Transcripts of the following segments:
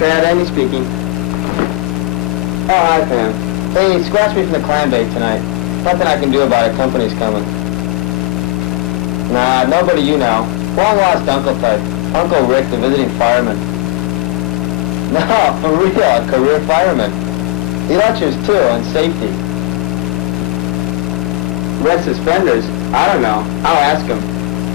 Pat, Andy speaking. Oh, hi, Pam. Hey, scratch me from the clam bake tonight. Nothing I can do about it. Company's coming. Nah, nobody you know. Long-lost uncle type. Uncle Rick, the visiting fireman. No, for real, a career fireman. He lectures, too, on safety. Red suspenders? I don't know. I'll ask him.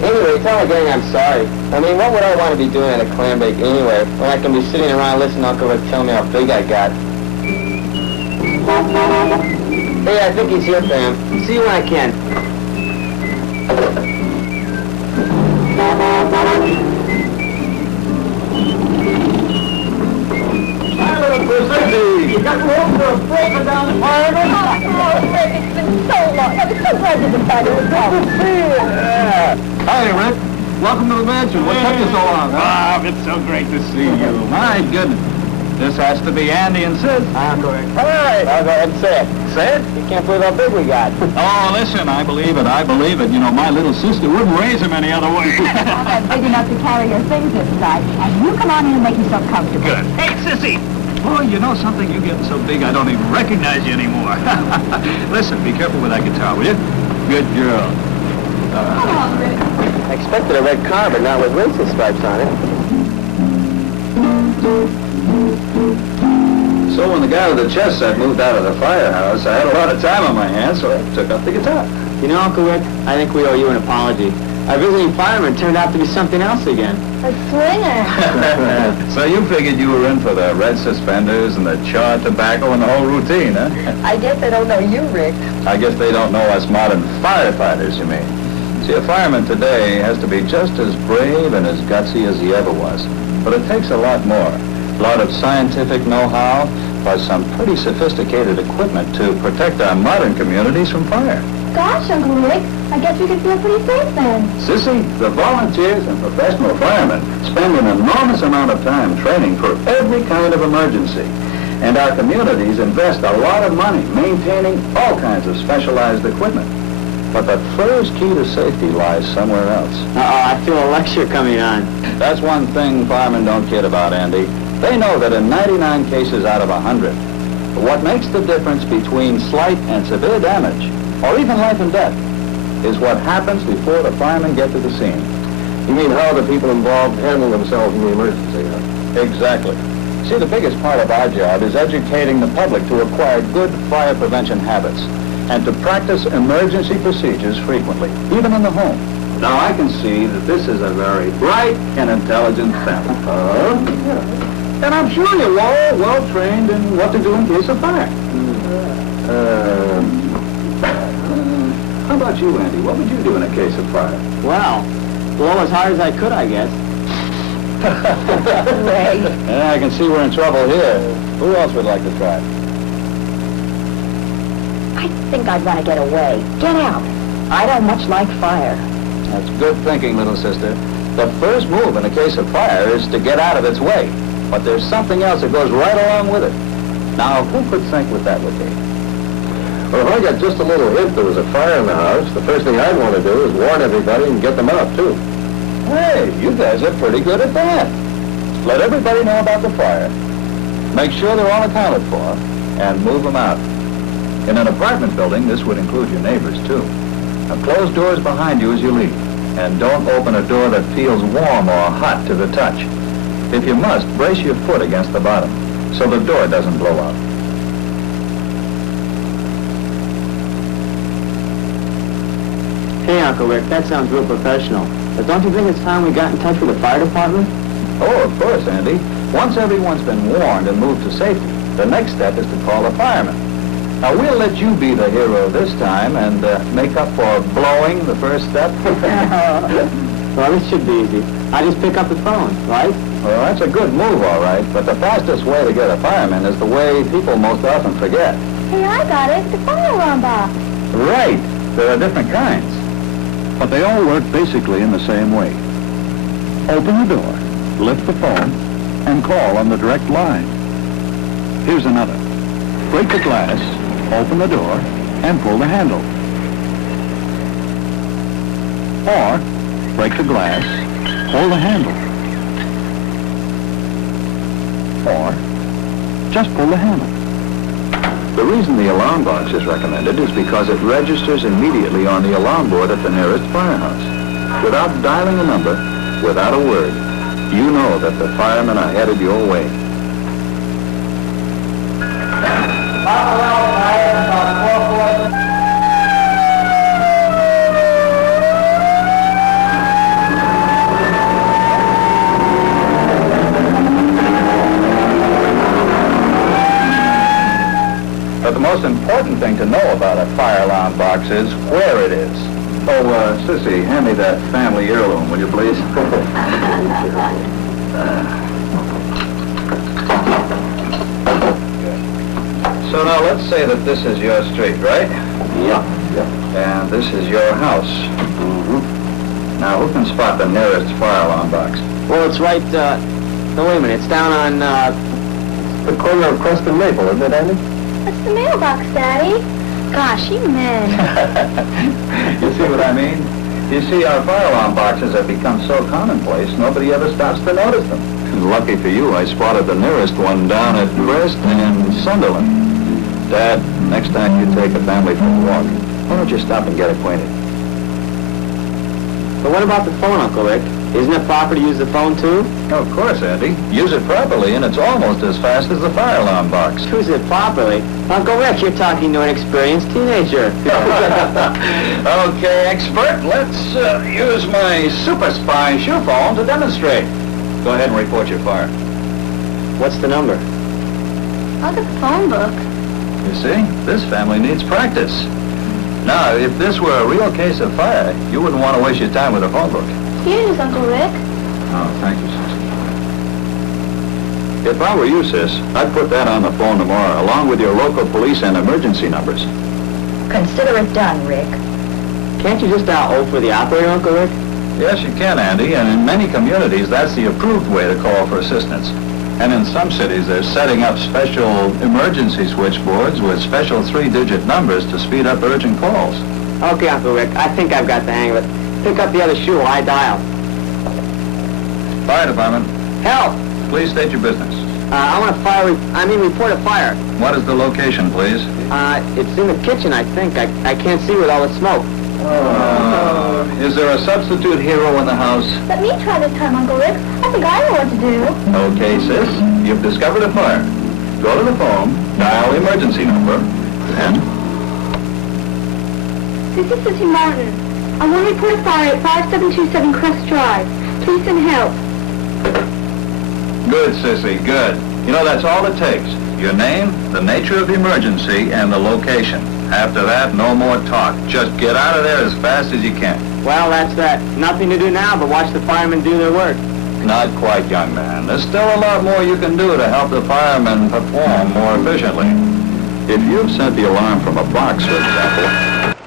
Anyway, tell my gang I'm sorry. I mean, what would I want to be doing at a clam bake anyway, when I can be sitting around listening to Uncle Rick tell me how big I got? Hey, I think he's here, Pam. See you when I can. You got room for a breaker down the fireman? Oh, Rick, it's been so long. I'm so glad you decided to come. Hi, Rick. Welcome to the mansion. What took you so long, huh? Ah, it's so great to see you. My goodness. This has to be Andy and Sid. Uncle Rick. All right. I'll go ahead and say it. Say it? You can't believe how big we got. Oh, listen, I believe it. I believe it. You know, my little sister wouldn't raise him any other way. I'm big enough to carry your things inside. And you come on in and make yourself comfortable. Good. Hey, Sissy. Oh, you know something? You're getting so big I don't even recognize you anymore. Listen, be careful with that guitar, will you? Good girl. Come on, Rick. I expected a red car, but not with racist stripes on it. So when the guy with the chest set moved out of the firehouse, I had a lot of time on my hands, so I took up the guitar. You know, Uncle Rick, I think we owe you an apology. Our visiting fireman turned out to be something else again. A swinger. So you figured you were in for the red suspenders and the charred tobacco and the whole routine, huh? I guess I don't know you, Rick. I guess they don't know us modern firefighters, you mean. See, a fireman today has to be just as brave and as gutsy as he ever was. But it takes a lot more. A lot of scientific know-how, plus some pretty sophisticated equipment to protect our modern communities from fire. Gosh, Uncle Rick, I guess we could feel pretty safe then. Sissy, the volunteers and professional firemen spend an enormous amount of time training for every kind of emergency. And our communities invest a lot of money maintaining all kinds of specialized equipment. But the first key to safety lies somewhere else. Uh-oh, I feel a lecture coming on. That's one thing firemen don't kid about, Andy. They know that in 99 cases out of 100, what makes the difference between slight and severe damage, or even life and death, is what happens before the firemen get to the scene. You mean how the people involved handle themselves in the emergency, huh? Exactly. See, the biggest part of our job is educating the public to acquire good fire prevention habits and to practice emergency procedures frequently, even in the home. Now, I can see that this is a very bright and intelligent family. And I'm sure you're all well-trained in what to do in case of fire. How about you, Andy? What would you do in a case of fire? Well, blow as hard as I could, I guess. Yeah, I can see we're in trouble here. Who else would like to try? I think I'd want to get away. Get out. I don't much like fire. That's good thinking, little sister. The first move in a case of fire is to get out of its way. But there's something else that goes right along with it. Now, who could think what that would be? Well, if I got just a little hint there was a fire in the house, the first thing I'd want to do is warn everybody and get them out, too. Hey, you guys are pretty good at that. Let everybody know about the fire. Make sure they're all accounted for, and move them out. In an apartment building, this would include your neighbors, too. Now, close doors behind you as you leave, and don't open a door that feels warm or hot to the touch. If you must, brace your foot against the bottom, so the door doesn't blow out. Hey, Uncle Rick, that sounds real professional. But don't you think it's time we got in touch with the fire department? Oh, of course, Andy. Once everyone's been warned and moved to safety, the next step is to call a fireman. Now, we'll let you be the hero this time and make up for blowing the first step. Well, this should be easy. I just pick up the phone, right? Well, that's a good move, all right, but the fastest way to get a fireman is the way people most often forget. Hey, I got it. The fire alarm box. Right. There are different kinds. But they all work basically in the same way. Open the door, lift the phone, and call on the direct line. Here's another. Break the glass, open the door, and pull the handle. Or, break the glass, pull the handle. or just pull the handle. The reason the alarm box is recommended is because it registers immediately on the alarm board at the nearest firehouse. Without dialing a number, without a word, you know that the firemen are headed your way. But the most important thing to know about a fire alarm box is where it is. Oh, Sissy, hand me that family heirloom, will you please? So now let's say that this is your street, right? Yeah. And this is your house. Mm-hmm. Now, who can spot the nearest fire alarm box? Well, it's right, no, wait a minute. It's down on, The corner of Crest and Maple, isn't it, Andy? That's the mailbox, Daddy. Gosh, you men. You see what I mean? You see, our fire alarm boxes have become so commonplace, nobody ever stops to notice them. Lucky for you, I spotted the nearest one down at Crest and Sunderland. Dad, next time you take a family for a walk, why don't you stop and get acquainted? but what about the phone, Uncle Rick? Isn't it proper to use the phone, too? Of course, Andy. Use it properly, and it's almost as fast as the fire alarm box. Use it properly? Uncle Rick, you're talking to an experienced teenager. Okay, expert, let's use my super spy shoe phone to demonstrate. Go ahead and report your fire. What's the number? Look at the phone book. You see, this family needs practice. Now, if this were a real case of fire, you wouldn't want to waste your time with a phone book. Here it is, Uncle Rick. Oh, thank you, Sis. If I were you, Sis, I'd put that on the phone tomorrow, along with your local police and emergency numbers. Consider it done, Rick. Can't you just dial 0 for the operator, Uncle Rick? Yes, you can, Andy, and in many communities, that's the approved way to call for assistance. And in some cities, they're setting up special emergency switchboards with special 3-digit numbers to speed up urgent calls. Okay, Uncle Rick, I think I've got the hang of it. Pick up the other shoe while I dial. Fire department, Help! please state your business. I want to report a fire. What is the location, please? It's in the kitchen, I think. I can't see with all the smoke. Is there a substitute hero in the house? Let me try this time, Uncle Rick. I think I know what to do. Okay, Sis, you've discovered a fire. Go to the phone, dial the emergency number, and... This is Sissy Martin. I want to report a fire at 5727 Crest Drive. Please send help. Good, Sissy, good. You know, that's all it takes. Your name, the nature of the emergency, and the location. After that, no more talk. Just get out of there as fast as you can. Well, that's that. Nothing to do now but watch the firemen do their work. Not quite, young man. There's still a lot more you can do to help the firemen perform more efficiently. If you've sent the alarm from a box, for example...